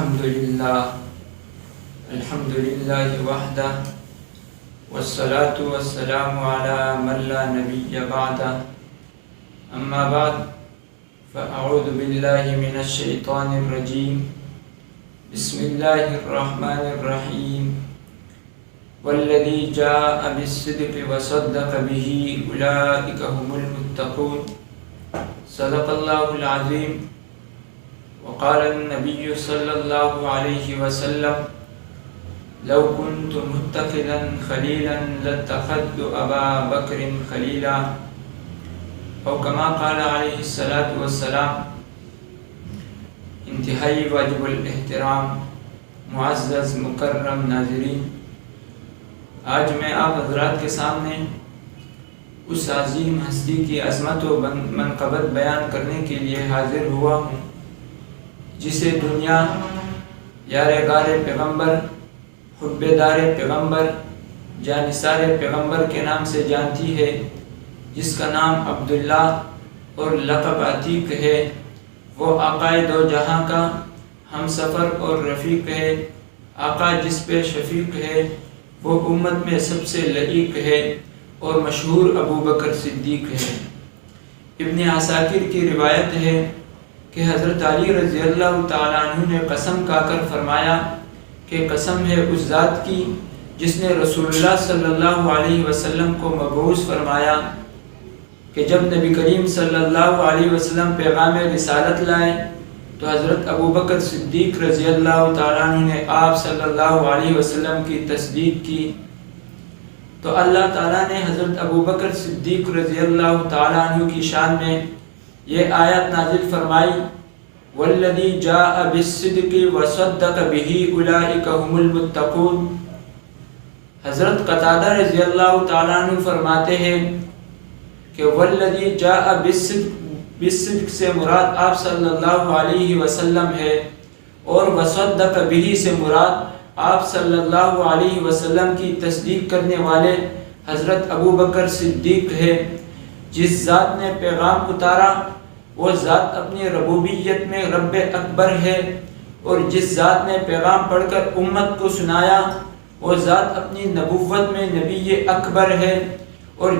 الحمد لله وحده والصلاة والسلام على من لا نبي بعده أما بعد فأعوذ بالله من الشيطان الرجيم بسم الله الرحمن الرحيم والذي جاء بالصدق وصدق به أولئك هم المتقون صدق الله العظيم وقال النبي صلى الله عليه وسلم لو كنت متخذا خليلا لاتخذت أبا بكر خليلا او كما قال عليه الصلاة والسلام۔ انتہائی واجب الاحترام معزز مکرم ناظرین، آج میں آپ حضرات کے سامنے اس عظیم ہستی کی عظمت و منقبت بیان کرنے کے لیے حاضر ہوا ہوں جسے دنیا یار غار پیغمبر، حب دار پیغمبر، جانثار پیغمبر کے نام سے جانتی ہے، جس کا نام عبداللہ اور لقب عتیق ہے۔ وہ آقا دو جہاں کا ہم سفر اور رفیق ہے، آقا جس پہ شفیق ہے، وہ امت میں سب سے لعیق ہے اور مشہور ابو بکر صدیق ہے۔ ابن عساکر کی روایت ہے کہ حضرت علی رضی اللہ تعالیٰ عنہ نے قسم کھا کر فرمایا کہ قسم ہے اس ذات کی جس نے رسول اللہ صلی اللہ علیہ وسلم کو مبعوث فرمایا کہ جب نبی کریم صلی اللہ علیہ وسلم پیغام رسالت لائے تو حضرت ابو بکر صدیق رضی اللہ تعالیٰ عنہ نے آپ صلی اللہ علیہ وسلم کی تصدیق کی، تو اللہ تعالیٰ نے حضرت ابو بکر صدیق رضی اللہ تعالیٰ عنہ کی شان میں یہ آیت نازل فرمائی والذی جاء بالصدق وصدق به اولئک هم المتقون۔ حضرت قتادہ رضی اللہ تعالیٰ عنہ فرماتے ہیں کہ والذی جاء بالصدق سے مراد آپ صلی اللہ علیہ وسلم ہے، اور وصدق به سے مراد آپ صلی اللہ علیہ وسلم کی تصدیق کرنے والے حضرت ابو بکر صدیق ہے۔ جس ذات نے پیغام اتارا وہ ذات اپنی ربوبیت میں رب اکبر ہے، اور جس ذات نے پیغام پڑھ کر امت کو سنایا وہ ذات اپنی نبوت میں نبی اکبر ہے، اور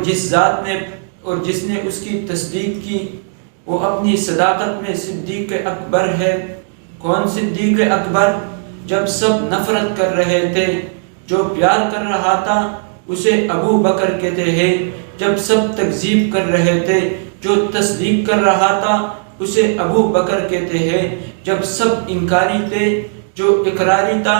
جس نے اس کی تصدیق کی وہ اپنی صداقت میں صدیق اکبر ہے۔ کون صدیق اکبر؟ جب سب نفرت کر رہے تھے جو پیار کر رہا تھا اسے ابو بکر کہتے ہیں، جب سب تکذیب کر رہے تھے جو تصدیق کر رہا تھا اسے ابو بکر کہتے ہیں، جب سب انکاری تھے جو اقراری تھا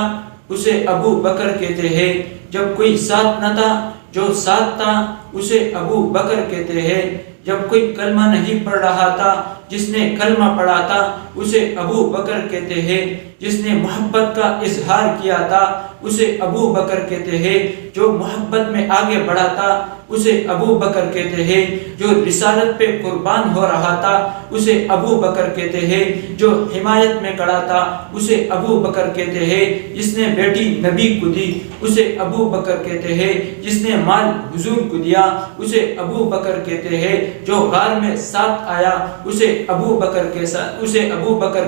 اسے ابو بکر کہتے ہیں، جب کوئی ساتھ نہ تھا جو ساتھ تھا اسے ابو بکر کہتے ہیں، جب کوئی کلمہ نہیں پڑھ رہا تھا جس نے کلمہ پڑھا تھا اسے ابو بکر کہتے ہیں، جس نے محبت کا اظہار کیا تھا اسے ابو بکر کہتے ہیں، جو محبت میں آگے بڑھا تھا اسے ابو بکر کہتے ہیں، جو رسالت پہ قربان ہو رہا تھا اسے ابو بکر کہتے ہیں، جو حمایت میں کھڑا تھا اسے ابو بکر کہتے ہیں، جس نے بیٹی نبی کو دی اسے ابو بکر کہتے ہیں، جس نے مال حضور کو دیا اسے ابو بکر کہتے ہیں، جو غار میں ساتھ آیا اسے ابو بکر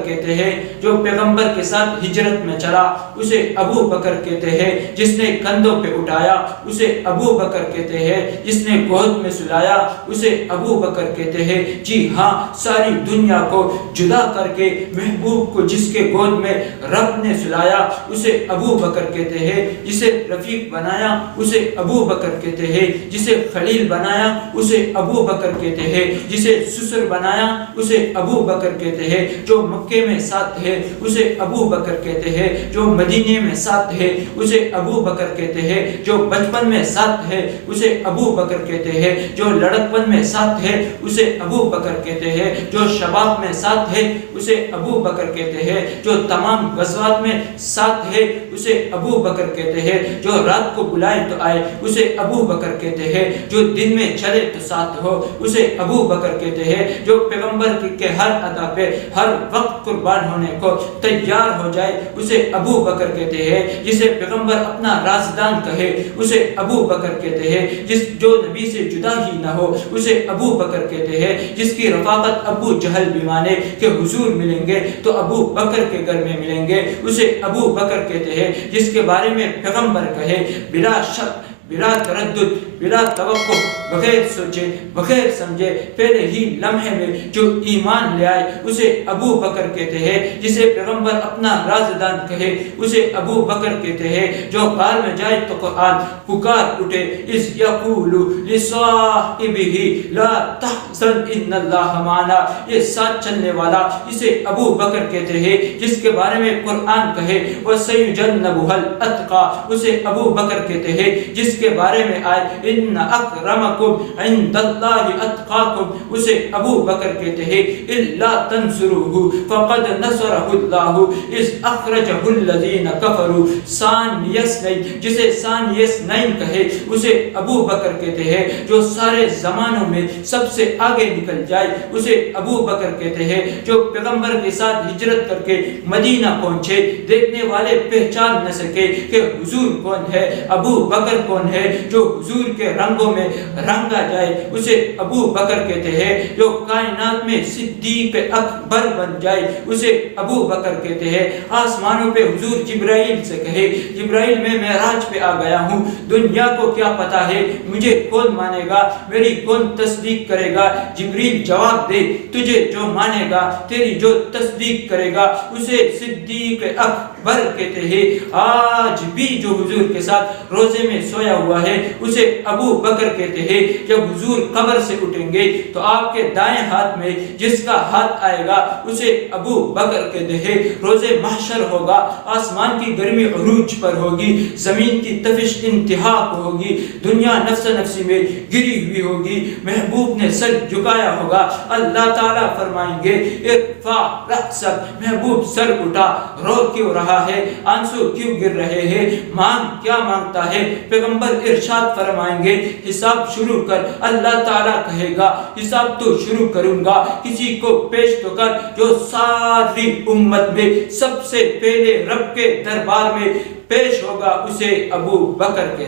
کہتے ہیں، جو پیغمبر کے ساتھ ہجرت میں چلا اسے ابو بکر کہتے ہیں، جس نے کندھوں پہ اٹھایا اسے ابو بکر کہتے ہیں، جس نے گود میں سلایا اسے ابو بکر کہتے ہیں۔ جی ہاں، ساری دنیا کو جدا کر کے محبوب کو جس کے گود میں رب نے سلایا اسے ابو بکر کہتے ہیں، جسے رفیق بنایا اسے ابو بکر کہتے ہیں، جسے خلیل بنایا اسے ابو بکر کہتے ہیں، جسے سسر بنایا اسے ابو بکر کہتے ہیں، جو مکے میں ساتھ ہے اسے ابو بکر کہتے ہیں، جو مدینے میں ساتھ ہے اسے ابو بکر کہتے ہیں، جو بچپن میں ساتھ ہے اسے ابو بکر کہتے ہیں، جو لڑکپن میں ساتھ ہے اسے ابو بکر کہتے ہیں، جو شباب میں ساتھ ہے اسے ابو بکر کہتے ہیں، جو تمام غزوات میں ساتھ ہے اسے ابو بکر کہتے ہیں، جو رات کو بلائے تو آئے اسے ابو بکر کہتے ہیں، جو دن میں چلے تو ساتھ ہو اسے ابو بکر کہتے ہیں، جو پیغمبر کے ہر ادا پہ ہر وقت قربان ہونے کو تیار ہو جائے اسے ابو بکر کہتے ہیں، جسے جسے پیغمبر اپنا رازدان کہے اسے ابو بکر کہتے ہیں، جو نبی سے جدا ہی نہ ہو اسے ابو بکر کہتے ہیں، جس کی رفاقت ابو جہل بھی مانے کہ حضور ملیں گے تو ابو بکر کے گھر میں ملیں گے اسے ابو بکر کہتے ہیں، جس کے بارے میں پیغمبر کہے بلا شک بلا تردد بلا توقع بغیر سوچے بغیر سمجھے پہلے ہی لمحے میں جو ایمان لے آئے اسے ابو بکر کہتے ہیں، جسے پیغمبر اپنا رازدان کہے اسے ابو بکر کہتے ہیں، جو غار میں جائے تو قرآن پکار اٹھے اذ یقول لصاحبہ لا تحزن ان اللہ معنا، یہ ساتھ چلنے والا اسے ابو بکر کہتے ہیں، جس کے بارے میں قرآن کہے وسیجنبها الاتقى اسے ابو بکر کہتے ہیں، جس کے بارے میں آئے ان اکرمکم عند اللہ اتقاکم اسے ابو بکر کہتے ہیں، الا تنصروه فقد نصرہ اللہ اذ اخرجہ الذین کفروا ثانی اثنین جسے ثانی اثنین کہے اسے ابو بکر کہتے ہیں، جو سارے زمانوں میں سب سے آگے نکل جائے اسے ابو بکر کہتے ہیں، جو پیغمبر کے ساتھ ہجرت کر کے مدینہ پہنچے دیکھنے والے پہچان نہ سکے کہ حضور کون ہے، ابو بکر کون ہے، جو حضور کے رنگوں میں رنگا جائے اسے ابو بکر کہتے ہیں، جو کائنات میں صدیق اکبر بن جائے اسے ابو بکر کہتے ہیں، آسمانوں پہ حضور جبرائیل سے کہے جبرائیل میں معراج پہ آ گیا ہوں، دنیا کو کیا پتا ہے مجھے کون مانے گا، میری کون تصدیق کرے گا، جبریل جواب دے تجھے جو مانے گا تیری جو تصدیق کرے گا اسے صدیق اکبر کہتے ہیں۔ آج بھی جو حضور کے ساتھ روزے میں سویا ہوا ہے اسے ابو بکر کہتے ہیں، جب حضور قبر سے اٹھیں گے تو آپ کے دائیں ہاتھ میں جس کا ہاتھ آئے گا اسے ابو بکر کہتے ہیں، روزے محشر ہوگا، آسمان کی گرمی عروج پر ہوگی، زمین کی تفش انتہا کو ہوگی، دنیا نفس نفسی میں گری ہوئی ہوگی، محبوب نے سر جھکایا ہوگا، اللہ تعالیٰ فرمائیں گے ارفع رأسک، محبوب سر اٹھا، رو کیوں رہا ہے، آنسو کیوں گر رہے ہیں، مانگ کیا مانگتا ہے، پیغمبر ارشاد فرمائیں گے حساب شروع کر، اللہ تعالیٰ کہے گا حساب تو شروع کروں گا، کسی کو پیش تو کر جو ساری امت میں سب سے پہلے رب کے دربار میں پیش ہوگا اسے ابو بکر کے